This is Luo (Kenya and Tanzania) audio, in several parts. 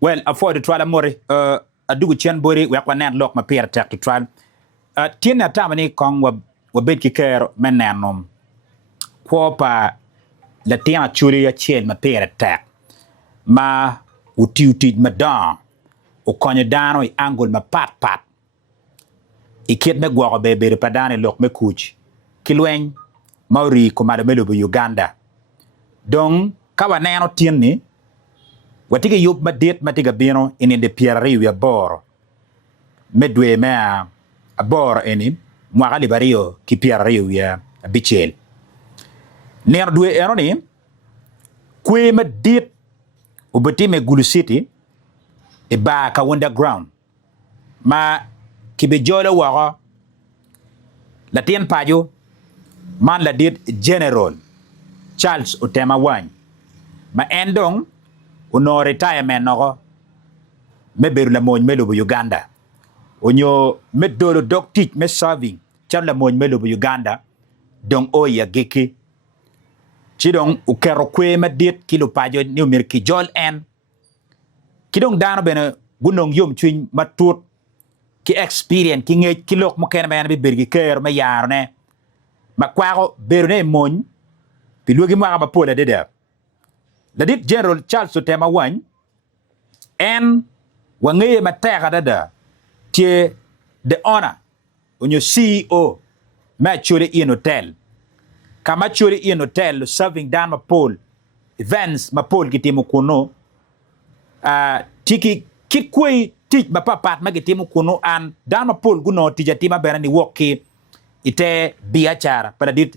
Well, afford to try more a do chen body we are not lock my peer attack to try. Tina tamani kong wa bed ki care menanom. Quopa la tina churi a chen my peer attack. Ma utiuti madam. O konya dano I angle ma pat. I kid me gwa bebe padane lock me kuch. Kilweng Maori komada melubu Uganda. Dong kawa nano tieni Watiga yup madit matiga bino in the pieri we bor. Medwe mea a bor eni mwaka libario ki pieri we a bichel. Ner dwe eroni kwe madit ubetime Gulu City e ba ka underground. Ma kibejolo wako la tien pajo man la dit General Charles Otema Awany. Ma endong uno retirement noko me beru la moñ melubu Uganda onyo me dolo dok teach me serving cham la moñ melubu Uganda dong oya geki chidong ukero kwe me dit kilo pajo ni umir ki jol en kidong dano bena gunong yum chwin matut ki experience ki ngej ki lok mo kene bena bi bergi ker me yarne makwako beru ne moñ pi lugi mwaka mapola dede la dit General Charles Otema Awany en wangeye mateka dada tie the honor onyo CEO machore in hotel kama chore in hotel serving down mapol events mapol gitimo kuno tiki kitkwe tich mapapat magitimo kuno an down mapol guno tijatima berani woki ite biachara para dit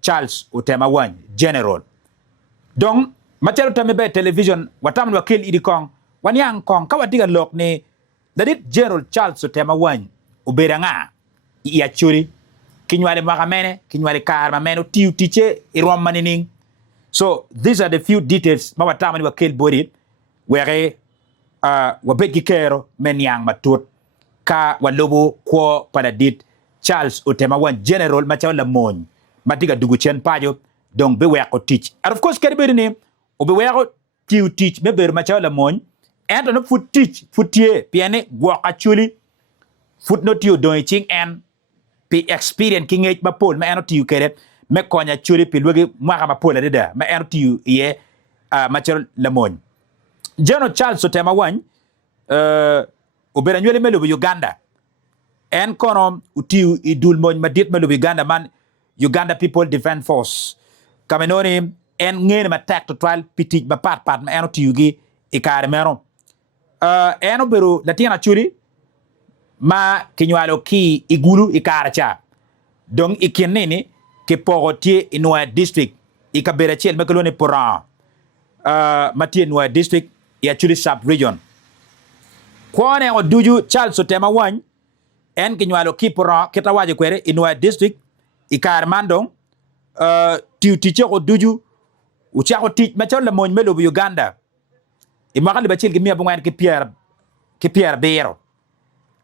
Charles Otema Awany General donc Machalo tamebe television watamni wakil idikong wanyang kong kawatiga lok ni dadit General Charles Otema Awany ubera nga iachuri kinywale makamene kinywale karma meno tiu tiche irom manining. So these are the few details mawatamni wakil body where wabeki kero menyang matut ka walobo kwa padadit Charles Otema Awany General machalo la moñ matiga duguchen pajo donc be weko teach and of course keribedi ni obe weko tiu teach me ber machaw la moñ and no foot teach footie piane gwa actually foot no tiu don ching and pi experience ki ngej ba pol ma eno tiu keret me konya chuli pi lugi mwaka ma pol deda ma eno tiu ye machaw la moñ General Charles Otema Awany obera nywele melo Uganda en kono utiu idul moñ madit melo Uganda man Uganda Peoples Defence Forces kamenoni en ngene ma tak to twal pitij ba pat ma eno tiyugi ikare mero eno beru latina churi ma kinywalo ki igulu ikare cha donc ikinini ke pogotie inwa district ikabera chel mekolone pora matie inwa district ya churi sub region kwane oduju Charles Otema Awany en kinywalo ki pora ketawaje kwere inwa district ikare mandong tiu tiche oduju uchako teach machal la moñ melo Uganda imakali bachil gimia bungan ki Pierre Bero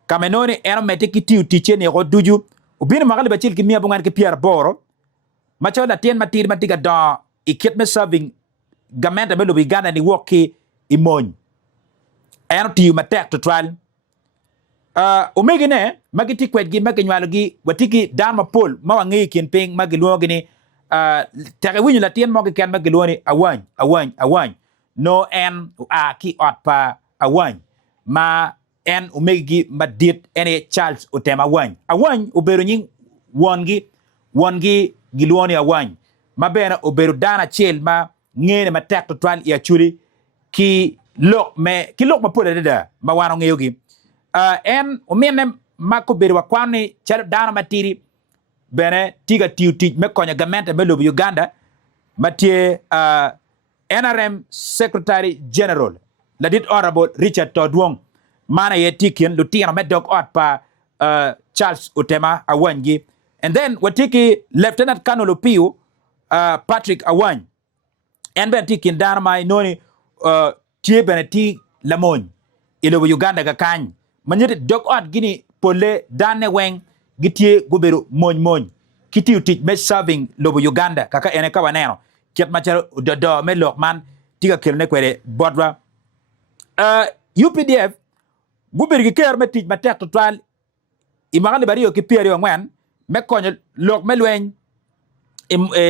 kamenoni eno mete ki tiu tiche ne oduju ubini makali bachil gimia bungan ki Pierre Boro machal la tien matir matiga da ikit me serving gamenta melo Uganda ni woki imoñ eno tiu matek to trial umegine magiti kwet gi makinywalo gi watiki dama pol mawangi kinping magiluogi ni tere winyu la tien mogi ken magiloni Awany no en ki otpa Awany ma en umegi madit ene Charles Otema Awany uberu nying wongi giloni Awany ma bena uberu dana chel ma ngene ma tek to twal ya churi ki lok ma pole deda ma wano ngeyogi en umene mako beru wakwani chalo dana matiri bene tiga tiu teach me konya gamenta melo Uganda matie NRM Secretary General ladit Honorable Richard Todwong mana ye tikin lutino me dog out pa Charles Otema Awany and then watiki Lieutenant Colonel Piu Patrick Awany and ben tikin dana mai noni tie bene ti lamoñ ilo Uganda ga kany manyete dog out gini pole dane weng gitie goberu moñ kiti utit me serving lobo Uganda kaka ene kawanero kiat macharo do me lokman tiga kelne kwere bodra UPDF gubir gi ker metij matek total imagali bario ki pieri ngwan me konyo lok melwen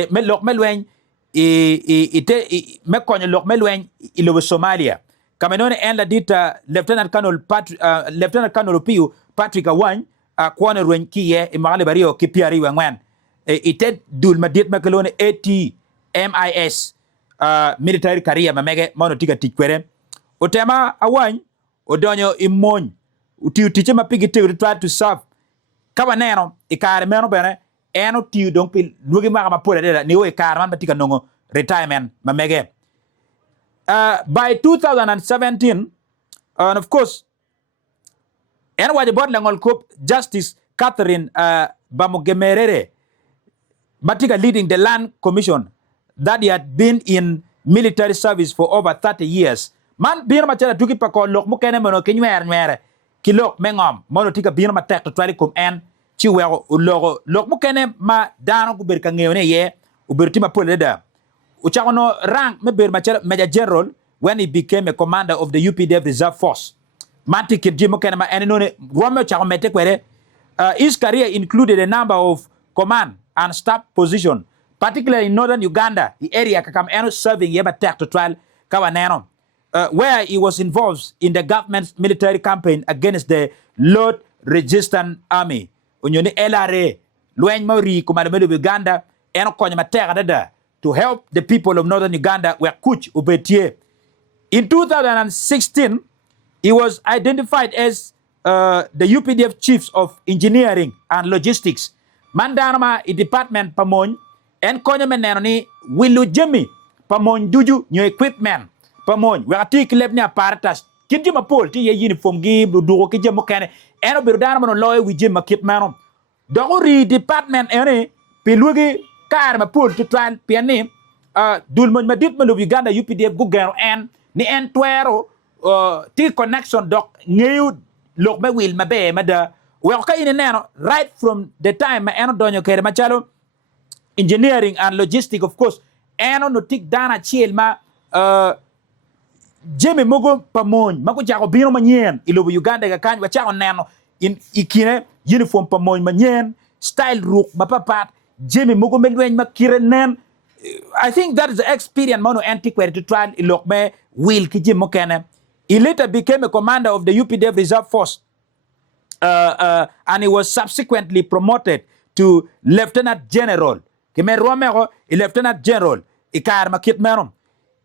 me lok melwen me konyo lok melwen ilo Somalia kamenone en la dita Lieutenant Colonel Piu Patrick Awany kwane rwen kiye imagali bario ki pieri ngwan ite dul madit makalone ATMIS military career mamege mono tika tikwere Otema Awany odonyo imony utiche mapigi to try to serve kawa neno ikare meno bene eno tiu dong pil lugi maka mapole deda ni we ikare man batika nongo retirement mamege by 2017 and of course eno waje bod langol kop Justice Catherine Bamugemerere batika leading the Land Commission that he had been in military service for over 30 years man bino machara tuki pako lok mukene mono kinywere kilok mengom mono tika bino matek to twali kum en chiwero ulogo lok mukene ma dano kuber kangewne ye ubertima poleda uchakono rank me ber machara Major General when he became a commander of the UPDF Reserve Force man tiki jimo kene ma enone Romeo chako mete kwere his career included a number of command and staff position particularly in northern Uganda the area kakam eno serving yeba tek to twal kawaneno where he was involved in the government's military campaign against the Lord Resistance Army. Unyoni LRA, Luen Mori, Kumalamelu Uganda, and Konyamatera to help the people of northern Uganda were Kuch Ubetie. In 2016, he was identified as the UPDF Chiefs of Engineering and Logistics. Mandanama, a department Pamon, and Konyamenani, Willu Jimmy, Pamon Duju, new equipment. Pamon we atik lebni apartas kinji mapol ti ye uniform gi do ki je mokane eno be dana mono loy wi je makit manom dogori department ene pelugi kar mapol to tran piani dul mon madit mo Uganda UPDF gugero en ni en twero ti connection dok ngeyu lok me wil mabe mada we ka ine neno right from the time ma eno donyo kere machalo engineering and logistics of course eno no tik dana chiel ma Jeme mogo pamon mako chako bino manyen ilobo Uganda ga kanwa chako neno in ikine uniform pamon manyen style rook mapapat jeme mogo melwen makire nen I think that is the experience mono antiquary to try ilok me will kiji mokene he later became a commander of the UPDF Reserve Force and he was subsequently promoted to Lieutenant General kime romero Lieutenant General ikar makit meron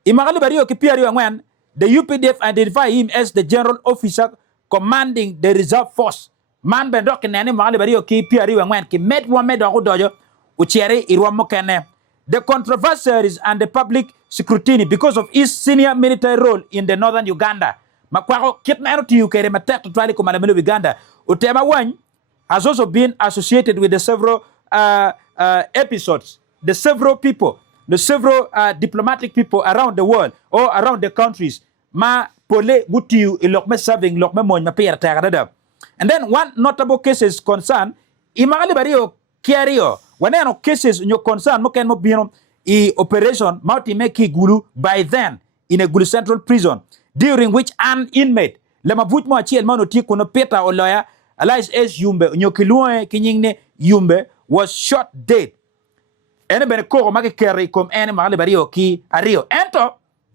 imagali bario ki piari ngwan the UPDF identify him as the general officer commanding the reserve force. Man ben dok nene magali bario ki piari ngwan ki met wa med ko dojo uchiere irwa mokene. The controversies and the public scrutiny because of his senior military role in the northern Uganda. Makwako kitmero ti ukere matek to twali kumalamelo Uganda. Otema Awany has also been associated with the several episodes, the several people, the several diplomatic people around the world or around the countries ma pole butiu ilokme serving lokme mon ma pera tagada. And then one notable cases concern imagali bario kiario waneno cases nyo concern mo ken mo bino I operation mauti meki gulu by then in a Gulu Central prison during which an inmate lema but mo achiel mano ti kuno Peter Oloya alias S Yumbe nyo kilue kinyingne Yumbe was shot dead. Ene bene koko maki kere kom ene magali bario ki ario.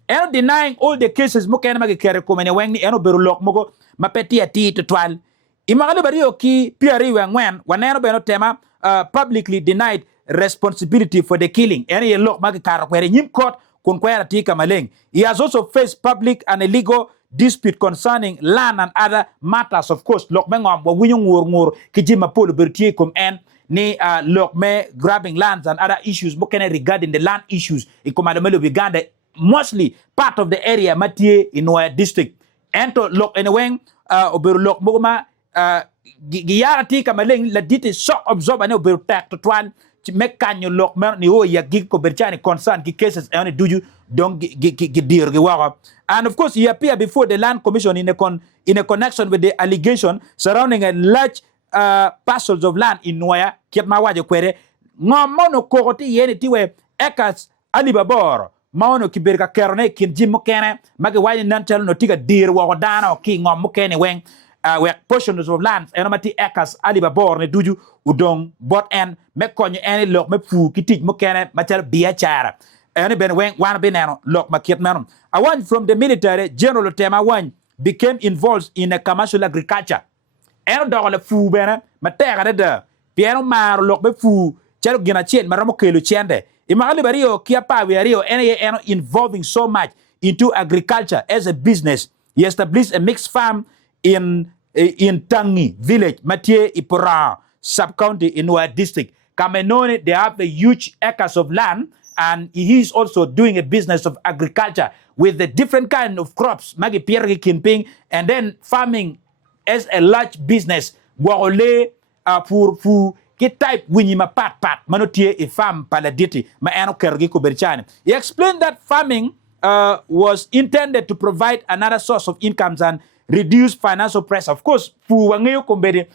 Eno denying all the cases mo kene maki kere kom ene wengni eno beru lok moko mapeti ati to twal. Imagali bario ki piari wengwen waneno beno tema publicly denied responsibility for the killing. Ene ye lok maki karo kwere nyim court kun kwere tika maleng. He has also faced public and illegal dispute concerning land and other matters. Of course, lok mengom wa winyong ngur kijima polo bertie kom en ni lok me grabbing lands and other issues bokene regarding the land issues in Commandment of Uganda, mostly part of the area Matie in Noya district. Ento lok eneweng oberu lok mogoma giyara tika maleng la dite shock absorb ane oberu tak to twan mekanyo lok mer ni ho ya gig ko berchani concern ki cases ane duju don gidir giwaga. And of course he appeared before the Land Commission in a connection with the allegation surrounding a large parcels of land in Noya kiat mawaje kwere ngomono kokoti yene tiwe ekas alibabor mauno kiberka kerone kin jim mokene magi wani nantel no tiga dir wa dana o ki ngom mokene wen we portions of land enomati acres aliba bor ne duju udong bot en me konyo eni lok me fu kitij mokene matel biya chara eni ben wen wan benano lok makiet manom Awany from the military General Otema Awany became involved in a commercial agriculture eno dogole fu bena matega de piano mar lok be fu chelo gina chen maramo kelo chende imagali bario kia pa eno involving so much into agriculture as a business. He established a mixed farm in Tangi village, Mathieu Ipora sub-county in Noa district. Kamenone, they have a huge acres of land, and he is also doing a business of agriculture with the different kind of crops, Magi Pierre Kinping, and then farming as a large business. Wale pour ki type winyima pat manotie a farm paladiti ma eno kergi ko berchane. He explained that farming was intended to provide another source of incomes and reduce financial pressure. Of course, fu wangeyo kombede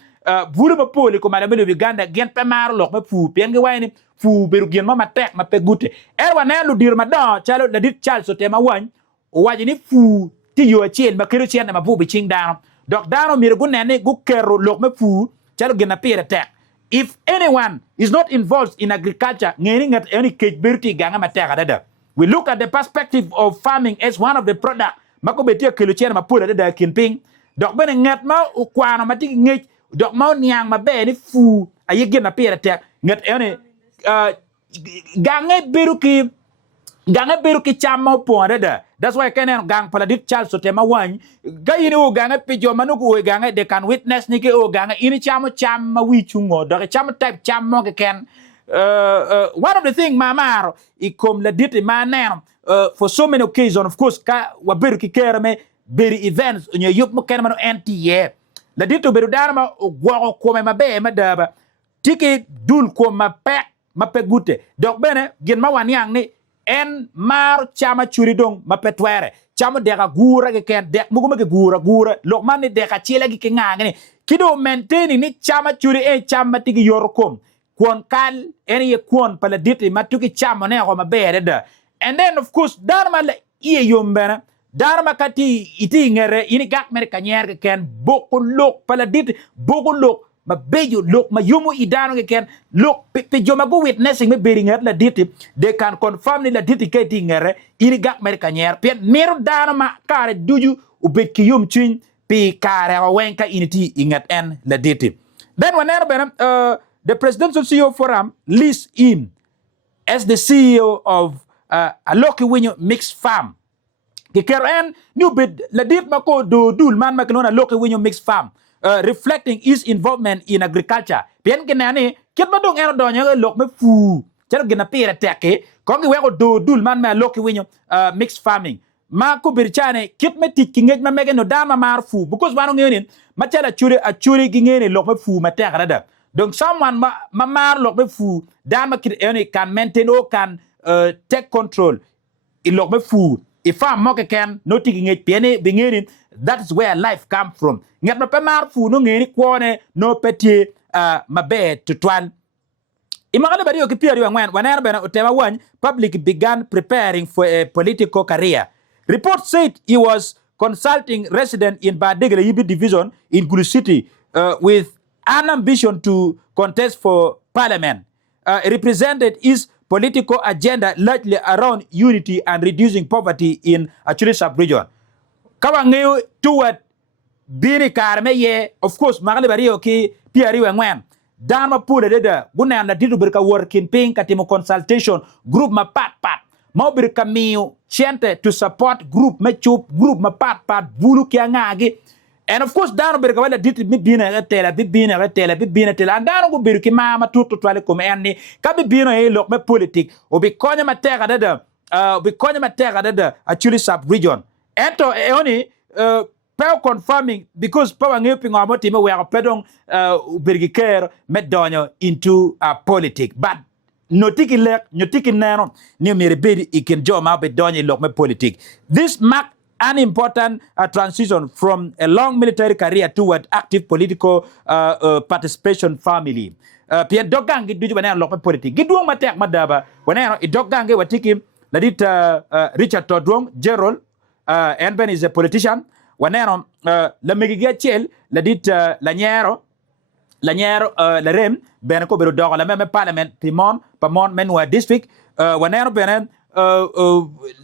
vulu ma poli ko madamelo Uganda gen pemar lok ma fu pienge wayni fu beru gen ma tek ma pegute. Wana lu dir ma don chalo la dit Charles Otema Awany waji ni fu ti yo chien ma kero chien ma bu bi ching down. Dok dano mi gu nene gu kero lok ma fu chalo gen na pire tek. If anyone is not involved in agriculture, we look at the perspective of farming as one of the products. Makobetia kiluchena mapula de kinping. Dok bene ngat ma ukwana mati ngej dok ma nyang mabe ni fu ayege na pira tek ngat ene gange beruki chama ponda. That's why Kenyan gang paladit Charles Otema Awany gayini o gange pijo manugo gange they can witness nike o gange ini chama wichungo do chama type chama ke ken one of the thing mamaro ikom la dit manen for so many occasions of course ka wa beruki kerame beri events nyo yup mo ken mano NTA la dit beru darma gwo ko me mabe madaba tiki dul ko mape gute dok bene gen ma wanyang ni en mar chama churidong mapetwere chama deka gura ke ken dek muguma ke gura lok man ni deka chile ki ngani kido maintaining ni chama churi chama tigi yorkom kwon kal eni ye kwon paladiti matuki chama ne ko mabere da and then of course darma la iye yombena darma kati iti ngere ini gak mer kanyer ke ken bokulok paladiti bokulok ma beju look ma yumu idano ke ken look pe joma go witnessing me beringat la diti they can confirm ni la diti ke tingere ini gak mer kanyer pen meru dano ma kare duju ubet ki yum chin pi kare wenka initi ingat en la diti then whenever the presidential CEO forum lists him as the CEO of a local winyo mixed farm ke kero en new bit la dit mako do dul man makanona local winyo mixed farm reflecting his involvement in agriculture. Bien genani, kit madong eno donya lok me fu. Chero gena pira teke, kongi weko do dul man me loki winyo mixed farming. Ma ko birchane kit me tit kingej ma mege no dama mar fu because wano ngeni ma chala chure gingeni lok me fu ma teka rada. Donc someone ma mar lok me fu dama kit eno can maintain or can take control in lok me fu. If I'm moke can no taking it piene bingeni, that's where life come from. Ngat ma pemar fu no ngeni kwone no peti mabe to twan. Imagine bari okipia riwa ngwan wanera bena Otema Awany public began preparing for a political career. Report said he was consulting resident in Badegele UPDF division in Gulu City with an ambition to contest for parliament. He represented his political agenda largely around unity and reducing poverty in Acholi sub-region. Kawangeyo toward bini karme ye, of course, magali bari oki piari wengwen. Dama pule deda, guna na didu berka working ping katimo consultation group ma pat. Mau berka miu chente to support group ma chup group ma pat bulu kia ngagi. And of course, dano berka wala ditu bibina retela. And dano go beruki mama tutu twale kumeani. Kabi bino lok me politik. Obi konya mateka deda, Acholi sub-region. Ento eoni, Power confirming because power ngeping amoti me we are pedong bergiker medonyo into politics, but notiki lek notiki nano ni merebedi ikin joma bedonyo lok me politics. This marked an important transition from a long military career toward active political participation family. Pia dogangi duju wana lok me politics. Giduong matek madaba wana dogangi watiki ladit Richard Todwong General and Ben is a politician wanero la megiga chel ladit lanyero la rem ben ko beru dogo la même parliament pimon pamon menwa district wanero benen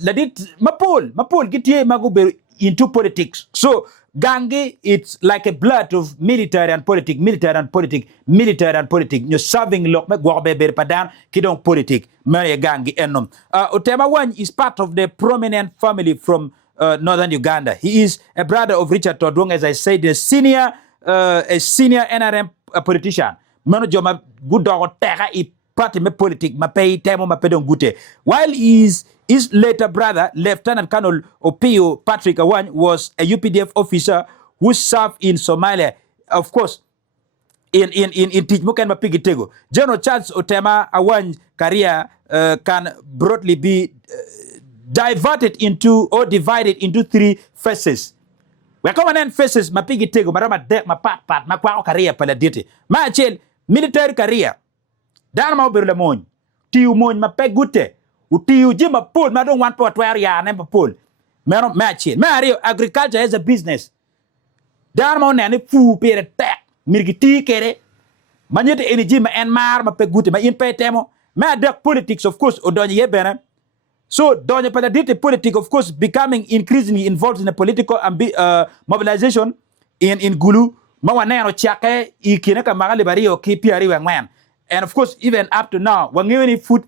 ladit mapol gitie magu beru into politics. So gangi, it's like a blood of military and politics. You're serving lock me gwabe ber padan kidong politic. Mary gangi enom. Otema Awany is part of the prominent family from northern Uganda. He is a brother of Richard Todwong, as I said, a senior NRM politician. Mano joma good dog tega I party me politic ma pay temo ma pedong gute. While his later brother, Lieutenant Colonel Opio Patrick Awany, was a UPDF officer who served in Somalia. Of course, in Tijmuken Mapigitego. General Charles Otema Awany's career can broadly be divided into 3 phases. We're coming in phases Mapigitego, Marama Dek, Mapat, Makwao career paladiti. Ma chel military career. Dama Berlamon. Tiu mon mapegute. Utiu jima pool, ma don't want to wear ya name pool. Meron matchin. Mario agriculture is a business. Dama nani fu pere tek. Mirgiti kere. Manyete energy ma en mar ma pegute ma in pay temo. Ma dek politics of course odonye yebena. So donye paladite politics of course becoming increasingly involved in a political mobilization in Gulu. Ma wanero chake ikineka magali bario ki piari wangman. And of course even up to now, wangeni food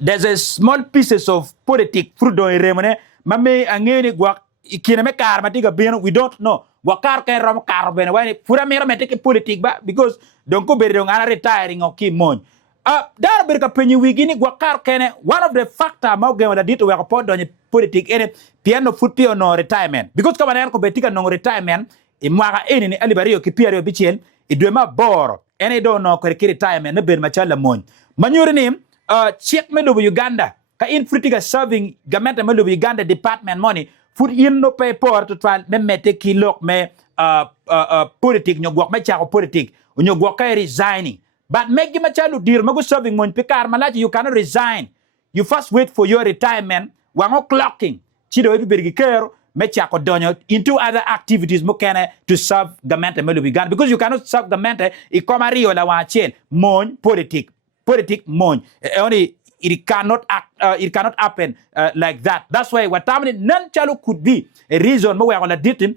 there's a small pieces of politics fruit do remone mame angeni gwa ikina me kar matiga beno we don't know wakar kan ram kar beno wani fura mera meteke politique ba because donc ko beri ngana retiring o ki mon dar ber ka penyi wigini wakar kene one of the factor ma gemo da dito we report do politique ene piano foot pio no retirement because kama na ko betika no retirement e mwaka ene ni alibario ki piario bichel e do ma bor ene do no ko retirement ne ben ma chala mon manyuri ni check me lobo Uganda ka in fritiga serving government me lobo Uganda department money food in no pay por to try me mete ki lok me politique nyogwak me chako politique nyogwak ka resigning but make ma chalu dir mago serving mon pikar malaji you cannot resign, you first wait for your retirement wango clocking chido ebi bergi kero me chako donyo into other activities mo kene to serve government me lobo Uganda because you cannot serve government e koma rio la wa chen mon politique mon only it cannot happen like that. That's why what happening non chalo could be a reason mo wa la ditim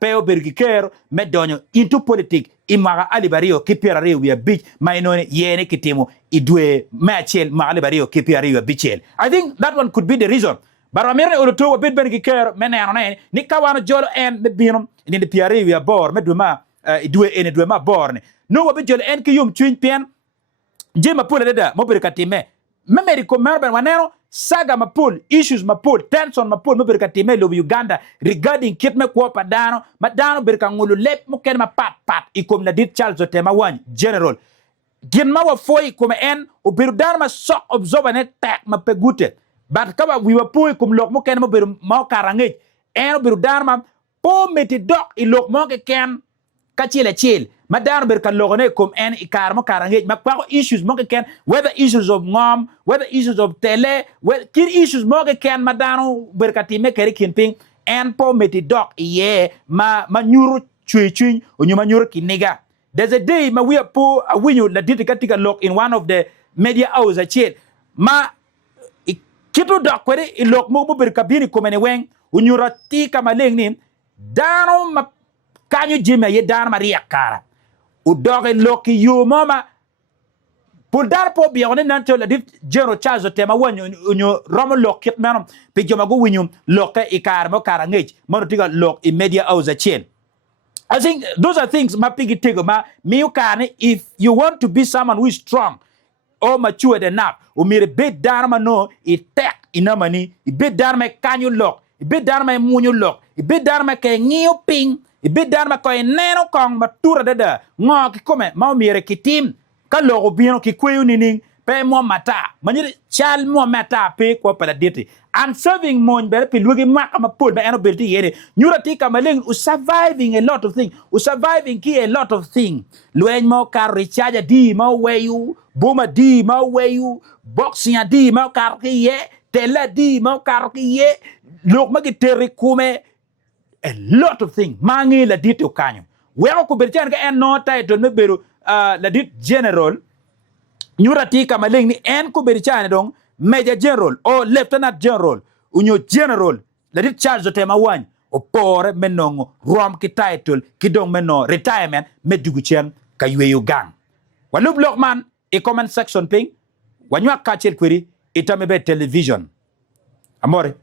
peo bergiker me donyo into politics imaga alibario kipira re we beach mainone yene kitimo idwe machel ma alibario kipira re bichel. I think that one could be the reason. But amere oloto bit bergiker menano ni kawana jolo en me binom ni de piare we bor me duma idwe en dwe ma borne no wa bijol en ki yum twin pen Jima pole deda mobere katime memeri ko merben wanero saga mapol issues mapol tension mapol mobere katime lo Uganda regarding kitme ko padano madano berka ngulu lep mo ken ma pat ikom na dit Charles Otema Awany general gin ma wa foi comme en o beru darma sok observer net tak ma pegute but kaba we were poi kum lok mo ken mo beru ma karange en o beru darma po meti dok I lok mo ke ken kachile chil madar ber kan logone kom en ikar mo karange ma kwa issues mo ken whether issues of ngom whether issues of tele whether kir issues mo ken madano ber katime keri kinping en po meti dok ye ma nyuru chui o nyuma nyuru kiniga. There's a day ma we po awinyu la ditikatika lock in one of the media houses achil ma kitu dok kwere ilok mo ber kabini komene weng unyura ti kama lengni dano ma kanyu jime ye dan maria kara u doge loki yu mama pour dar po bi on nanto la dit General Charles Otema Awany nyo romo lokit manam pe joma go winyum loke ikar mo kara ngej mo tiga lok in media house chain. I think those are things ma pigi tego ma mi ukane if you want to be someone who is strong or matured enough o mire bit dar ma no it tek inamani I bit dar ma kanyu lok I bit dar ma munyu lok I bit dar ma ke ngiu ping ibid dar ma koy neno kong matura dada ngo ki kome ma mire ki tim ka logo bino ki kweyu nining pe mo mata manyiri chal mo mata pe ko pala diti and serving mon bere pe lugi makama pol be eno belti yere nyurati kamaleng u surviving a lot of things u surviving ki a lot of things luen mo kar recharge di mo weyu boma di mo weyu boxing di mo kar ki ye tela di mo kar ki ye lok magi terri kume a lot of things mangi la dito kanyo wero ko berchan ga en no title me beru la dit general nyurati kamaleng ni en ko berchan dong Major General or Lieutenant General unyo General la dit Charles Otema Awany o pore menongo rom ki title ki dong meno retirement medugu chen ka yweyo gang walub lokman e comment section ping wanywa kachel query itamebe television amore